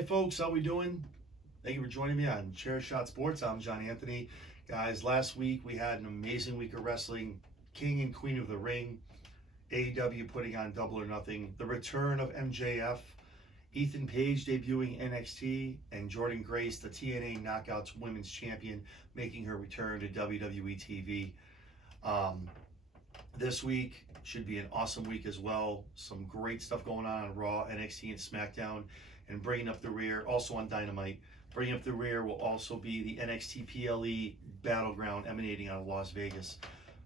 Hi folks, how we doing? Thank you for joining me on Chair Shot Sports. I'm John Anthony. Guys, last week we had an amazing week of wrestling. King and Queen of the Ring, AEW putting on Double or Nothing, the return of MJF, Ethan Page debuting NXT, and Jordynne Grace, the TNA Knockouts Women's Champion, making her return to WWE TV. This week should be an awesome week as well. Some great stuff going on Raw, NXT, and SmackDown. And bringing up the rear, also on Dynamite, bringing up the rear will also be the NXT PLE Battleground emanating out of Las Vegas.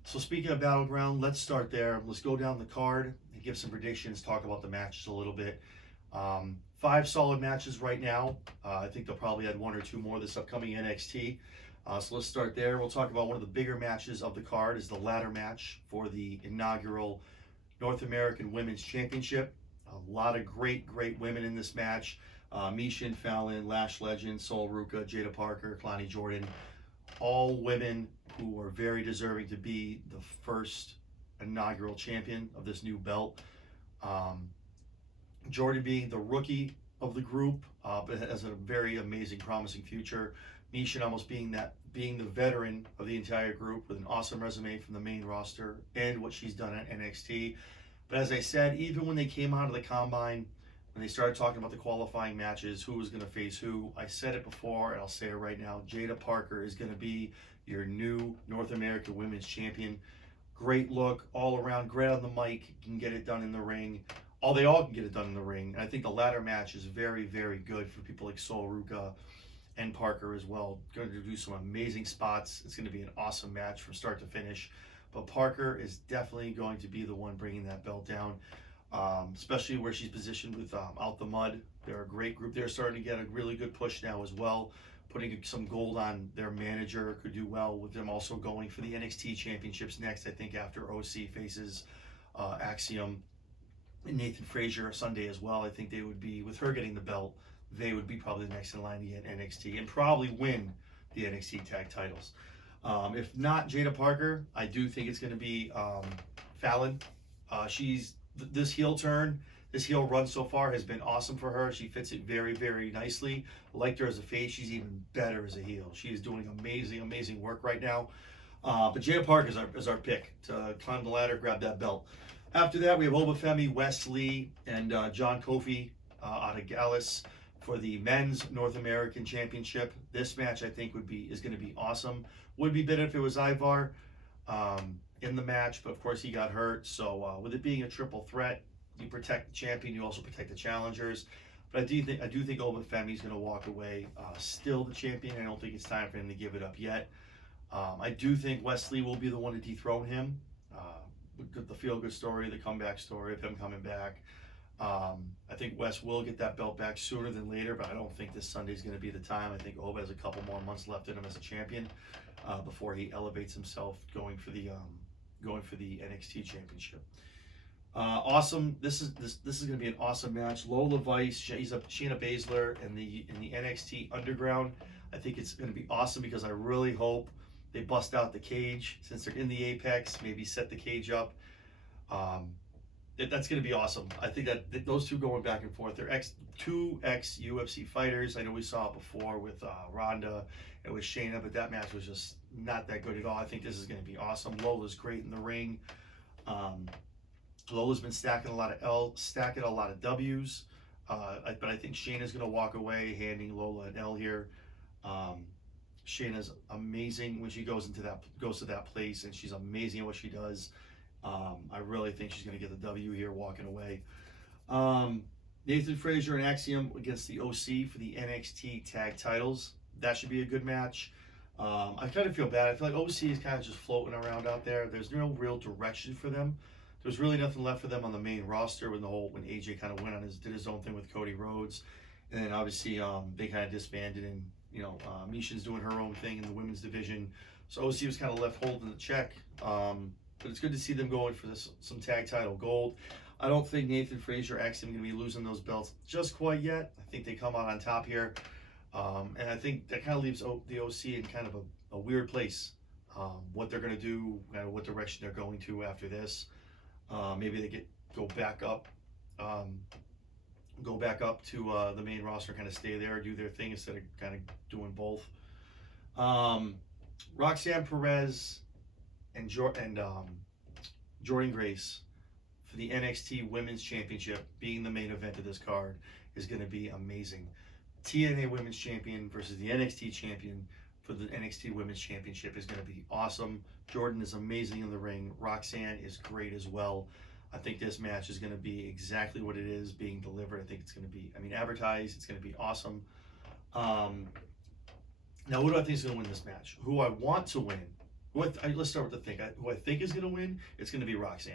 So speaking of Battleground, let's start there. Let's go down the card and give some predictions, talk about the matches a little bit. 5 solid matches right now. I think they'll probably add 1 or 2 more this upcoming NXT. So let's start there. We'll talk about one of the bigger matches of the card is the ladder match for the inaugural North American Women's Championship. A lot of great women in this match. Mishin, Fallon, Lash Legend, Sol Ruca, Jada Parker, Kalani Jordan. All women who are very deserving to be the first inaugural champion of this new belt. Jordan being the rookie of the group, but has a very amazing, promising future. Mishin almost being the veteran of the entire group with an awesome resume from the main roster and what she's done at NXT. But as I said, even when they came out of the combine, when they started talking about the qualifying matches, who was going to face who, I said it before and I'll say it right now, Jada Parker is going to be your new North American Women's Champion. Great look, all around, great on the mic, can get it done in the ring. They all can get it done in the ring. And I think the ladder match is very good for people like Sol Ruca and Parker as well. Going to do some amazing spots. It's going to be an awesome match from start to finish. But Parker is definitely going to be the one bringing that belt down, especially where she's positioned with Out the Mud. They're a great group. They're starting to get a really good push now as well. Putting some gold on their manager could do well with them also going for the NXT championships next, I think, after OC faces Axiom and Nathan Frazier Sunday as well. I think they would be, with her getting the belt, they would be probably the next in line to get NXT and probably win the NXT tag titles. If not Jada Parker, I do think it's going to be Fallon. She's this heel turn, this heel run so far has been awesome for her. She fits it very nicely. I liked her as a face. She's even better as a heel. She is doing amazing work right now. But Jada Parker is our pick to climb the ladder, grab that belt. After that, we have Obafemi, Wes Lee, and John Kofi out of Gallus for the men's North American Championship. This match I think is going to be awesome. Would be better if it was Ivar in the match, but of course he got hurt. So with it being a triple threat, you protect the champion, you also protect the challengers. But I do think Obafemi's going to walk away still the champion. I don't think it's time for him to give it up yet. I do think Wes Lee will be the one to dethrone him. The feel-good story, the comeback story of him coming back. I think Wes will get that belt back sooner than later, but I don't think this Sunday is going to be the time. I think Oba has a couple more months left in him as a champion before he elevates himself going for the NXT championship. Awesome. This is going to be an awesome match. Lola Vice, Shayna Baszler, and the NXT Underground. I think it's going to be awesome because I really hope they bust out the cage since they're in the Apex. Maybe set the cage up. That's going to be awesome. I think that those two going back and forth, they're two ex-UFC fighters. I know we saw it before with Ronda and with Shayna, but that match was just not that good at all. I think this is going to be awesome. Lola's great in the ring. Lola's been stacking a lot of W's, but I think Shayna's going to walk away handing Lola an L here. Shayna's amazing when she goes to that place, and she's amazing at what she does. I really think she's going to get the W here walking away. Nathan Frazier and Axiom against the OC for the NXT tag titles. That should be a good match. I kind of feel bad. I feel like OC is kind of just floating around out there. There's no real direction for them. There's really nothing left for them on the main roster when AJ kind of went did his own thing with Cody Rhodes. And then obviously they kind of disbanded, and Mishin's doing her own thing in the women's division. So OC was kind of left holding the check. But it's good to see them going for some tag title gold. I don't think Nathan Frazier actually going to be losing those belts just quite yet. I think they come out on top here. And I think that kind of leaves the OC in kind of a weird place. What they're going to do, what direction they're going to after this. Maybe they go back up go back up to the main roster, kind of stay there, do their thing instead of kind of doing both. Um, Roxanne Perez and Jordan Grace for the NXT Women's Championship being the main event of this card is going to be amazing. TNA Women's Champion versus the NXT Champion for the NXT Women's Championship is going to be awesome. Jordan is amazing in the ring. Roxanne is great as well. I think this match is going to be exactly what it is being delivered. I think it's going to be, advertised. It's going to be awesome. Now, who do I think is going to win this match? Who I want to win? Let's start with the thing. Who I think is going to win? It's going to be Roxanne.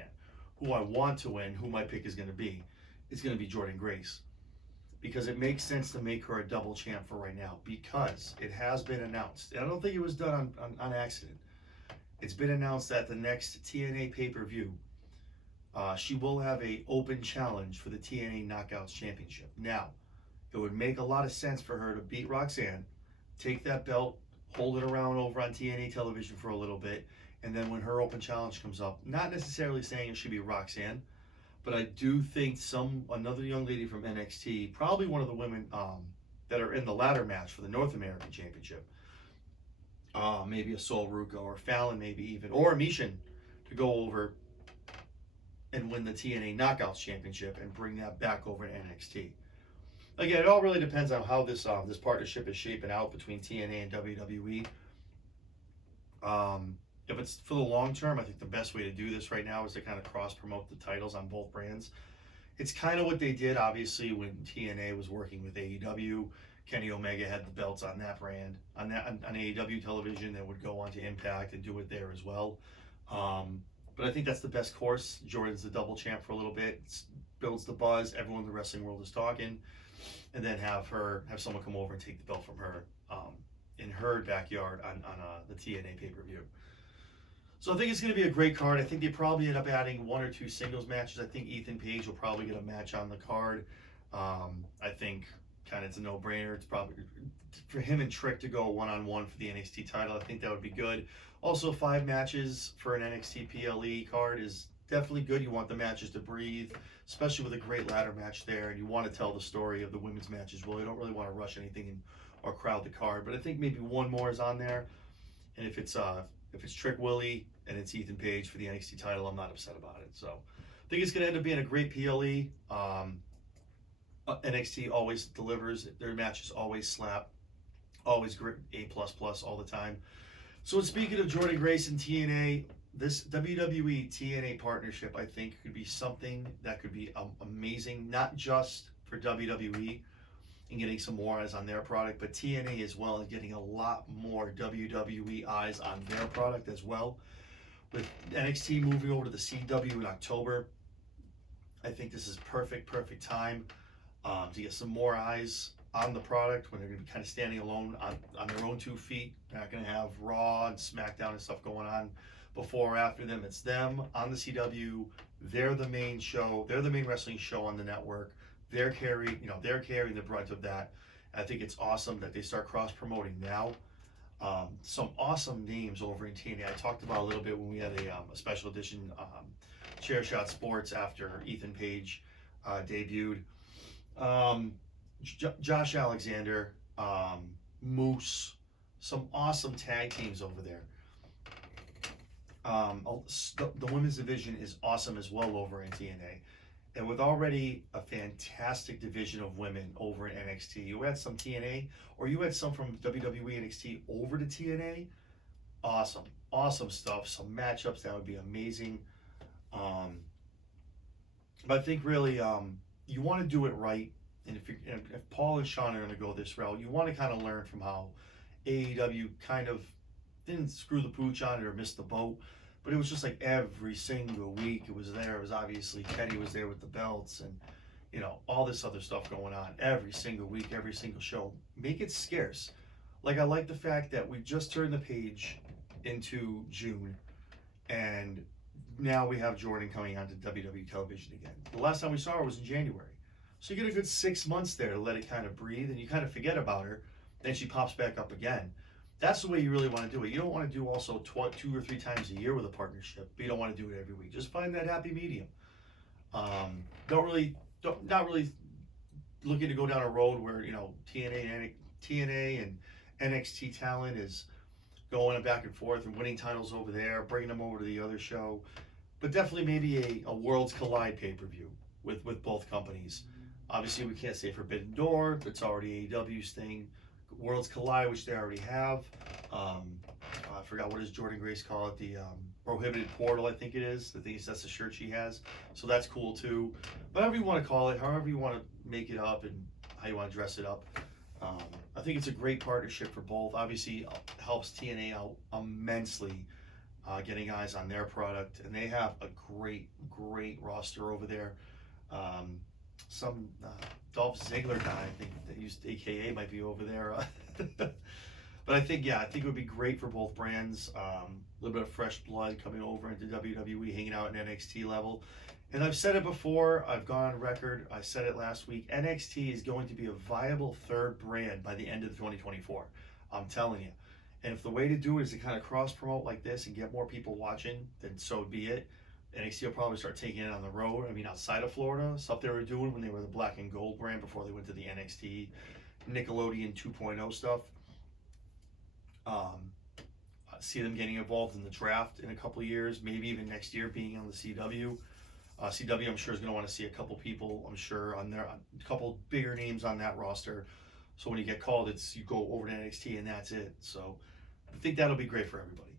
Who I want to win, who my pick is going to be, it's going to be Jordan Grace. Because it makes sense to make her a double champ for right now. Because it has been announced. And I don't think it was done on accident. It's been announced that the next TNA pay-per-view, she will have a open challenge for the TNA Knockouts Championship. Now, it would make a lot of sense for her to beat Roxanne, take that belt, hold it around over on TNA television for a little bit, and then when her open challenge comes up, not necessarily saying it should be Roxanne, but I do think another young lady from NXT, probably one of the women that are in the ladder match for the North American Championship, maybe a Sol Ruca or Fallon maybe even, or a Mishin to go over and win the TNA Knockouts Championship and bring that back over to NXT. Again, it all really depends on how this partnership is shaping out between TNA and WWE. If it's for the long term, I think the best way to do this right now is to kind of cross-promote the titles on both brands. It's kind of what they did, obviously, when TNA was working with AEW. Kenny Omega had the belts on that brand, on AEW television, that would go on to Impact and do it there as well. But I think that's the best course. Jordan's the double champ for a little bit, builds the buzz, everyone in the wrestling world is talking, and then have someone come over and take the belt from her in her backyard on the TNA pay-per-view. So I think it's going to be a great card. I think they probably end up adding one or two singles matches. I think Ethan Page will probably get a match on the card. I think kind of it's a no-brainer. It's probably for him and Trick to go one-on-one for the NXT title. I think that would be good. Also, 5 matches for an NXT PLE card is definitely good. You want the matches to breathe, especially with a great ladder match there, and you want to tell the story of the women's match as well. You don't really want to rush anything or crowd the card, but I think maybe one more is on there. And if it's Trick Willie and it's Ethan Page for the NXT title, I'm not upset about it. So I think it's going to end up being a great PLE. NXT always delivers. Their matches always slap. Always great, A++ all the time. So speaking of Jordan Grace and TNA, this WWE TNA partnership, I think, could be something that could be amazing, not just for WWE and getting some more eyes on their product, but TNA as well, and getting a lot more WWE eyes on their product as well. With NXT moving over to the CW in October, I think this is perfect time to get some more eyes on the product when they're going to be kind of standing alone on their own 2 feet. They're not going to have Raw and SmackDown and stuff going on before or after them. It's them on the CW. They're the main show. They're the main wrestling show on the network. They're carrying the brunt of that. I think it's awesome that they start cross-promoting now. Some awesome names over in TNA. I talked about a little bit when we had a special edition Chair Shot Sports after Ethan Page debuted. Josh Alexander, Moose, some awesome tag teams over there. The women's division is awesome as well over in TNA. And with already a fantastic division of women over in NXT, you had some TNA, or you had some from WWE NXT over to TNA. Awesome stuff. Some matchups that would be amazing. But I think really you want to do it right. And if Paul and Sean are going to go this route, you want to kind of learn from how AEW kind of didn't screw the pooch on it or missed the boat. But it was just like every single week it was there. It was obviously Kenny was there with the belts and, all this other stuff going on every single week, every single show. Make it scarce. Like, I like the fact that we just turned the page into June and now we have Jordan coming onto WWE television again. The last time we saw her was in January. So you get a good 6 months there to let it kind of breathe and you kind of forget about her. Then she pops back up again. That's the way you really want to do it. You don't want to do also 2 or 3 times a year with a partnership, but you don't want to do it every week. Just find that happy medium. Not really looking to go down a road where, you know, TNA and NXT talent is going back and forth and winning titles over there, bringing them over to the other show. But definitely maybe a Worlds Collide pay-per-view with both companies. Obviously, we can't say Forbidden Door. It's already AEW's thing. Worlds Collide, which they already have. I forgot what does Jordan Grace call it, the Prohibited Portal, I think it is. I think that's the shirt she has. So that's cool too. But however you want to call it, however you want to make it up and how you want to dress it up. I think it's a great partnership for both. Obviously, it helps TNA out immensely, getting eyes on their product. And they have a great roster over there. Some Dolph Ziggler guy, I think that used AKA might be over there. But I think it would be great for both brands. A little bit of fresh blood coming over into WWE, hanging out at NXT level. And I've said it before, I've gone on record, I said it last week, NXT is going to be a viable third brand by the end of 2024. I'm telling you. And if the way to do it is to kind of cross-promote like this and get more people watching, then so be it. NXT will probably start taking it on the road. I mean, outside of Florida, stuff they were doing when they were the Black and Gold brand before they went to the NXT, Nickelodeon 2.0 stuff. See them getting involved in the draft in a couple of years, maybe even next year being on the CW. CW, I'm sure, is going to want to see a couple people, I'm sure, on there, a couple bigger names on that roster. So when you get called, it's you go over to NXT and that's it. So I think that'll be great for everybody.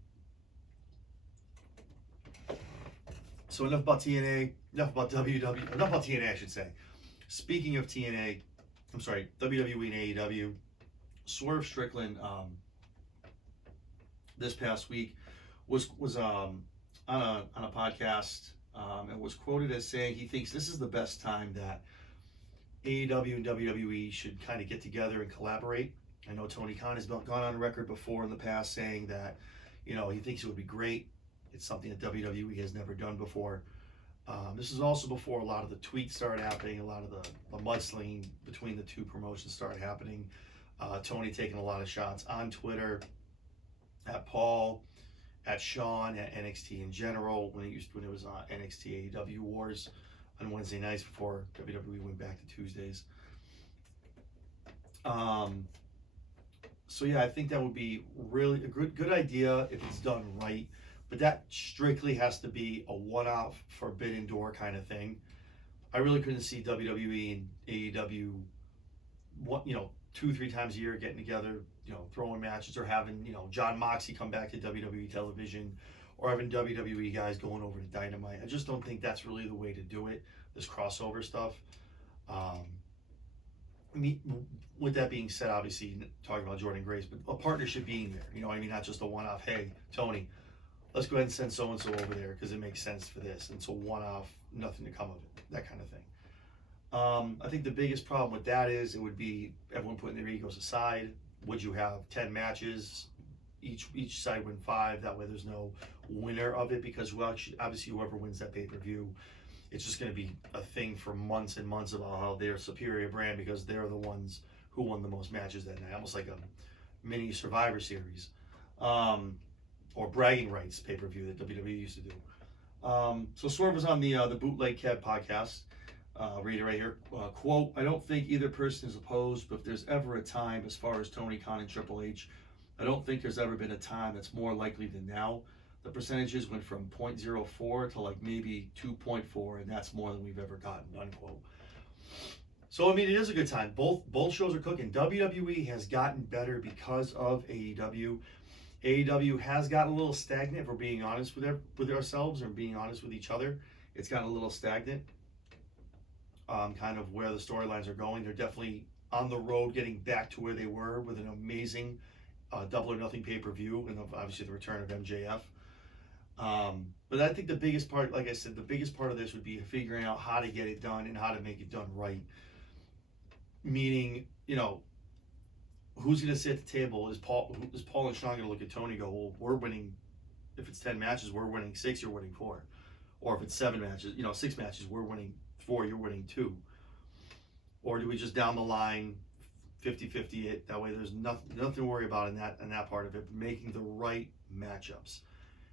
So enough about TNA, enough about WWE, enough about TNA, I should say. Speaking of TNA, I'm sorry, WWE and AEW, Swerve Strickland this past week was on a podcast and was quoted as saying he thinks this is the best time that AEW and WWE should kind of get together and collaborate. I know Tony Khan has gone on record before in the past saying that, you know, he thinks it would be great. It's something that WWE has never done before. This is also before a lot of the tweets started happening, a lot of the mudslinging between the two promotions started happening. Tony taking a lot of shots on Twitter at Paul, at Sean, at NXT in general when it was NXT AEW Wars on Wednesday nights before WWE went back to Tuesdays. So yeah, I think that would be really a good idea if it's done right. But that strictly has to be a one-off Forbidden Door kind of thing. I really couldn't see WWE and AEW, 2-3 times a year getting together, throwing matches, or having, John Moxley come back to WWE television, or having WWE guys going over to Dynamite. I just don't think that's really the way to do it, this crossover stuff. With that being said, obviously, talking about Jordan Grace, but a partnership being there, not just a one-off, hey, Tony, let's go ahead and send so-and-so over there because it makes sense for this. And so one-off, nothing to come of it, that kind of thing. I think the biggest problem with that is it would be everyone putting their egos aside. Would you have 10 matches, each side win 5? That way there's no winner of it, because obviously whoever wins that pay-per-view, it's just going to be a thing for months and months about how they're a superior brand because they're the ones who won the most matches that night, almost like a mini Survivor Series. Or bragging rights pay-per-view that WWE used to do. So Swerve was on the Bootleg Kev podcast. Read it right here. Quote, I don't think either person is opposed, but if there's ever a time, as far as Tony Khan and Triple H, I don't think there's ever been a time that's more likely than now. The percentages went from 0.04 to like maybe 2.4, and that's more than we've ever gotten, unquote. So, it is a good time. Both shows are cooking. WWE has gotten better because of AEW. AEW has gotten a little stagnant, if we're being honest with ourselves and being honest with each other. It's gotten a little stagnant, kind of where the storylines are going. They're definitely on the road getting back to where they were with an amazing Double or Nothing pay-per-view and obviously the return of MJF. But I think the biggest part, like I said, the biggest part of this would be figuring out how to get it done and how to make it done right. Meaning, who's going to sit at the table? Is Paul and Sean going to look at Tony and go, well, we're winning, if it's 10 matches, we're winning 6, you're winning 4. Or if it's 7 matches, 6 matches, we're winning 4, you're winning 2. Or do we just down the line 50-50 it? That way there's nothing to worry about in that part of it, making the right matchups.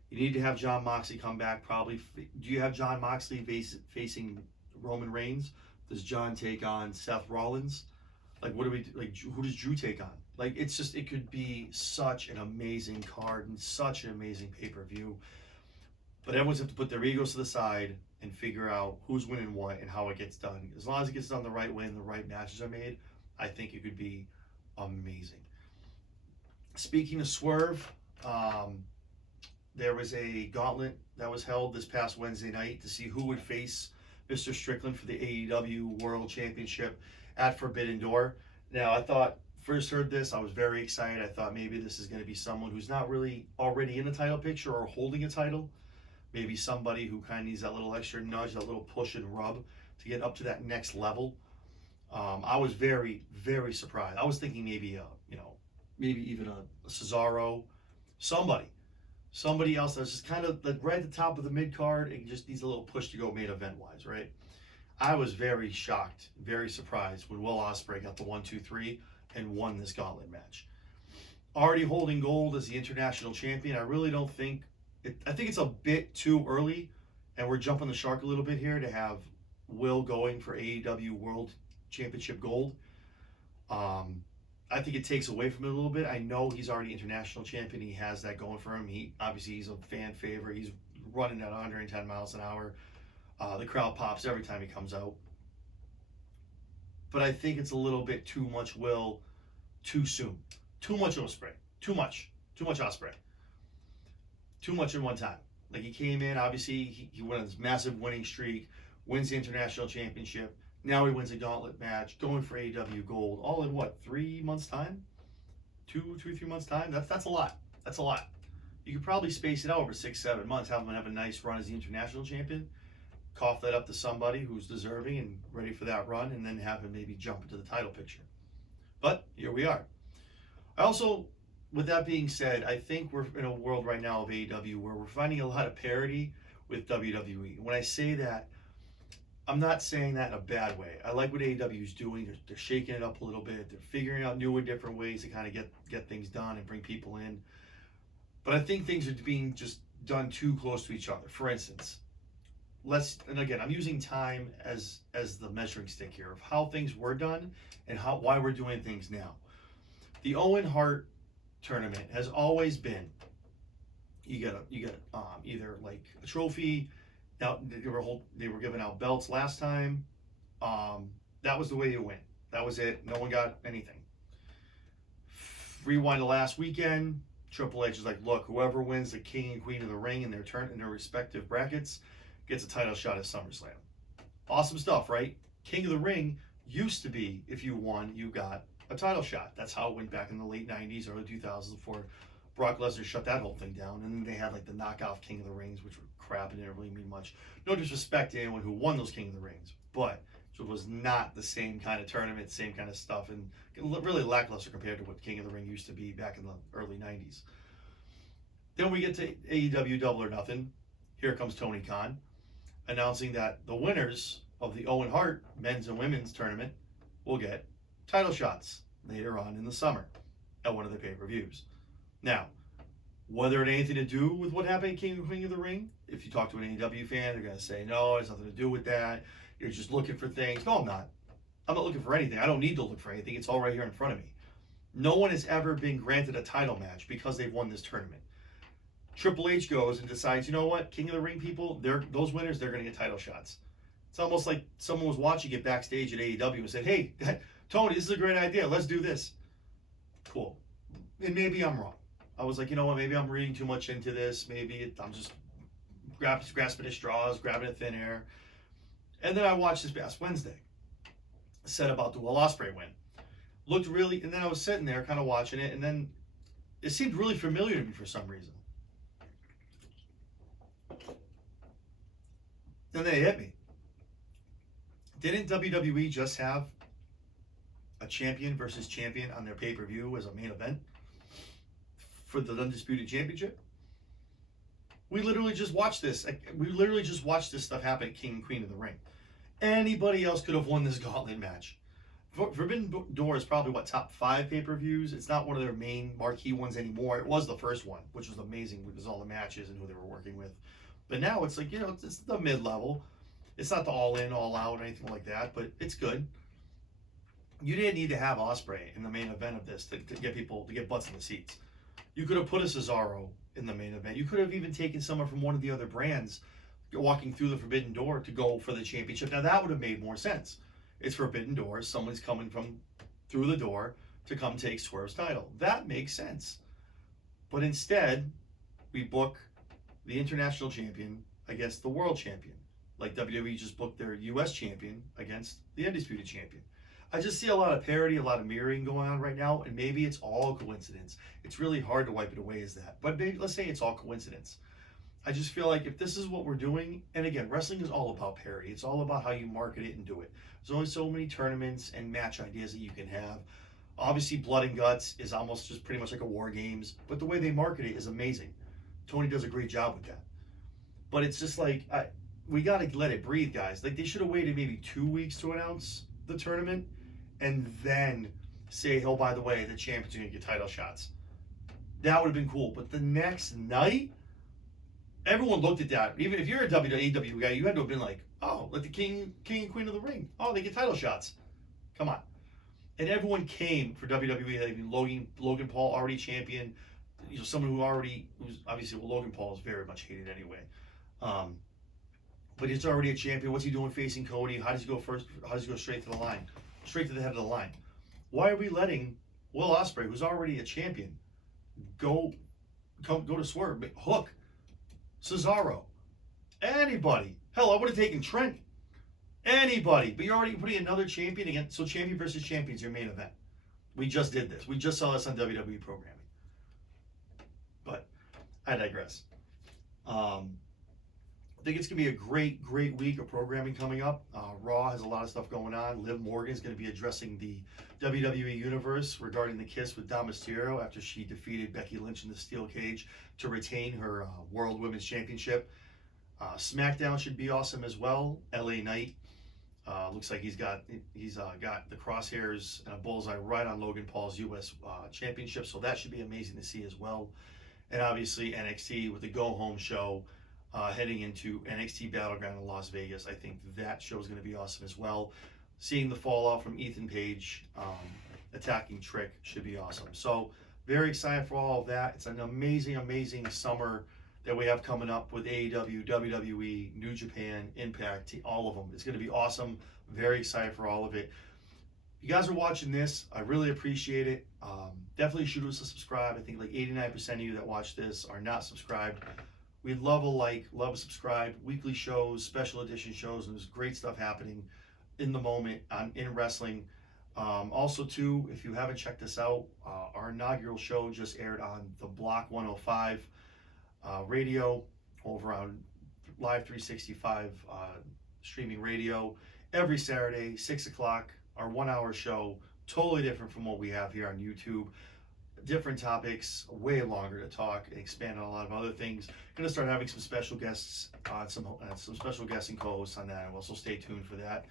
You need to have John Moxley come back probably. Do you have John Moxley facing Roman Reigns? Does John take on Seth Rollins? Like, what do we like? Who does Drew take on? Like, it's just it could be such an amazing card and such an amazing pay-per-view. But everyone's have to put their egos to the side and figure out who's winning what and how it gets done. As long as it gets done the right way and the right matches are made, I think it could be amazing. Speaking of Swerve, there was a gauntlet that was held this past Wednesday night to see who would face Mr. Strickland for the AEW World Championship at Forbidden Door. Now, I thought, first heard this, I was very excited. I thought maybe this is going to be someone who's not really already in the title picture or holding a title. Maybe somebody who kind of needs that little extra nudge, that little push and rub to get up to that next level. I was very, very surprised. I was thinking maybe maybe even a Cesaro, somebody else that's just kind of like right at the top of the mid card and just needs a little push to go main event wise, right? I was very shocked, very surprised when Will Ospreay got the 1-2-3 and won this gauntlet match. Already holding gold as the international champion, I really don't think I think it's a bit too early, and we're jumping the shark a little bit here to have Will going for AEW World Championship gold. I think it takes away from it a little bit. I know he's already international champion. He has that going for him. He's a fan favorite. He's running at 110 miles an hour. The crowd pops every time he comes out. But I think it's a little bit too much Will too soon. Too much Ospreay. Too much Ospreay. Too much in one time. Like, he came in, obviously, he went on this massive winning streak, wins the international championship. Now he wins a gauntlet match, going for AEW gold, all in what, 3 months' time? 3 months' time? That's a lot. That's a lot. You could probably space it out over 6-7 months, have him have a nice run as the international champion, cough that up to somebody who's deserving and ready for that run, and then have him maybe jump into the title picture. But here we are. I also, with that being said, I think we're in a world right now of AEW where we're finding a lot of parity with WWE. When I say that, I'm not saying that in a bad way. I like what AEW is doing. They're shaking it up a little bit. They're figuring out new and different ways to kind of get things done and bring people in. But I think things are being just done too close to each other. For instance, and again, I'm using time as the measuring stick here of how things were done and why we're doing things now. The Owen Hart tournament has always been you get either like a trophy. Now they were giving out belts last time. That was the way you win. That was it. No one got anything. Rewind to last weekend. Triple H is like, look, whoever wins the King and Queen of the Ring in their respective brackets gets a title shot at SummerSlam. Awesome stuff, right? King of the Ring used to be, if you won, you got a title shot. That's how it went back in the late 90s, early 2000s before Brock Lesnar shut that whole thing down. And then they had like the knockoff King of the Rings, which were crap and didn't really mean much. No disrespect to anyone who won those King of the Rings, but it was not the same kind of tournament, same kind of stuff, and really lackluster compared to what King of the Ring used to be back in the early 90s. Then we get to AEW Double or Nothing. Here comes Tony Khan announcing that the winners of the Owen Hart men's and women's tournament will get title shots later on in the summer at one of the pay-per-views. Now, whether it had anything to do with what happened at King and Queen of the Ring, if you talk to an AEW fan, they're going to say, no, it has nothing to do with that. You're just looking for things. No, I'm not. I'm not looking for anything. I don't need to look for anything. It's all right here in front of me. No one has ever been granted a title match because they've won this tournament. Triple H goes and decides, you know what, King of the Ring people, those winners, they're going to get title shots. It's almost like someone was watching it backstage at AEW and said, hey, Tony, this is a great idea. Let's do this. Cool. And maybe I'm wrong. I was like, you know what, maybe I'm reading too much into this. Maybe I'm just grasping at straws, grabbing at thin air. And then I watched this past Wednesday. Said about the Will Ospreay win. Looked really, and then I was sitting there kind of watching it, and then it seemed really familiar to me for some reason. And then it hit me. Didn't WWE just have a champion versus champion on their pay-per-view as a main event for the Undisputed Championship? We literally just watched this. We literally just watched this stuff happen at King and Queen of the Ring. Anybody else could have won this gauntlet match. Forbidden Door is probably, top 5 pay-per-views? It's not one of their main marquee ones anymore. It was the first one, which was amazing because all the matches and who they were working with. But now it's like, it's the mid-level. It's not the all in, all out, or anything like that, but it's good. You didn't need to have Ospreay in the main event of this to get people to get butts in the seats. You could have put a Cesaro in the main event. You could have even taken someone from one of the other brands walking through the Forbidden Door to go for the championship. Now that would have made more sense. It's Forbidden Door. Someone's coming from through the door to come take Swerve's title. That makes sense. But instead, we book the international champion against the world champion. Like WWE just booked their US champion against the undisputed champion. I just see a lot of parody, a lot of mirroring going on right now, and maybe it's all coincidence. It's really hard to wipe it away as that. But maybe, let's say it's all coincidence. I just feel like if this is what we're doing, and again, wrestling is all about parody. It's all about how you market it and do it. There's only so many tournaments and match ideas that you can have. Obviously, Blood and Guts is almost just pretty much like a War Games, but the way they market it is amazing. Tony does a great job with that. But it's just like, we got to let it breathe, guys. Like, they should have waited maybe 2 weeks to announce the tournament and then say, oh, by the way, the champion's going to get title shots. That would have been cool. But the next night, everyone looked at that. Even if you're a WWE guy, you had to have been like, oh, like the king and queen of the ring. Oh, they get title shots. Come on. And everyone came for WWE. Like Logan Paul, already champion. You know, someone who's obviously, well, Logan Paul is very much hated anyway. But he's already a champion. What's he doing facing Cody? How does he go first? How does he go straight to the line? Straight to the head of the line. Why are we letting Will Ospreay, who's already a champion, go to Swerve, Hook, Cesaro, anybody? Hell, I would have taken Trent. Anybody. But you're already putting another champion against. So champion versus champion is your main event. We just did this. We just saw this on WWE programming. But I digress. I think it's going to be a great, great week of programming coming up. Raw has a lot of stuff going on. Liv Morgan is going to be addressing the WWE Universe regarding the kiss with Dom Mysterio after she defeated Becky Lynch in the steel cage to retain her World Women's Championship. SmackDown should be awesome as well. LA Knight looks like he's got the crosshairs and a bullseye right on Logan Paul's U.S. Championship, so that should be amazing to see as well. And obviously NXT with the Go Home show. Heading into NXT Battleground in Las Vegas. I think that show is going to be awesome as well. Seeing the fallout from Ethan Page attacking Trick should be awesome. So very excited for all of that. It's an amazing, amazing summer that we have coming up with AEW, WWE, New Japan, Impact, all of them. It's going to be awesome. Very excited for all of it. If you guys are watching this, I really appreciate it. Definitely shoot us a subscribe. I think like 89% of you that watch this are not subscribed. We'd love a like, love a subscribe. Weekly shows, special edition shows, and there's great stuff happening in the moment in wrestling. Also, too, if you haven't checked us out, our inaugural show just aired on the Block 105 radio over on Live 365 streaming radio every Saturday, 6 o'clock. Our 1 hour show, totally different from what we have here on YouTube. Different topics, way longer to talk, expand on a lot of other things. Gonna start having some special guests, some special guests and co-hosts on that as well, so stay tuned for that.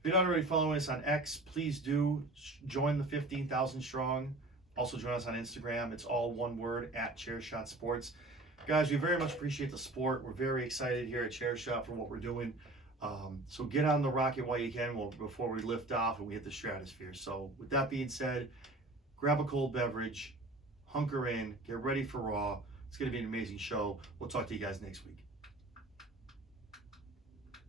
If you're not already following us on X, please do join the 15,000 strong. Also join us on Instagram. It's all one word, @ChairShot Sports. Guys, we very much appreciate the support. We're very excited here at ChairShot for what we're doing. So get on the rocket while you can before we lift off and we hit the stratosphere. So with that being said, grab a cold beverage, hunker in, get ready for Raw. It's going to be an amazing show. We'll talk to you guys next week.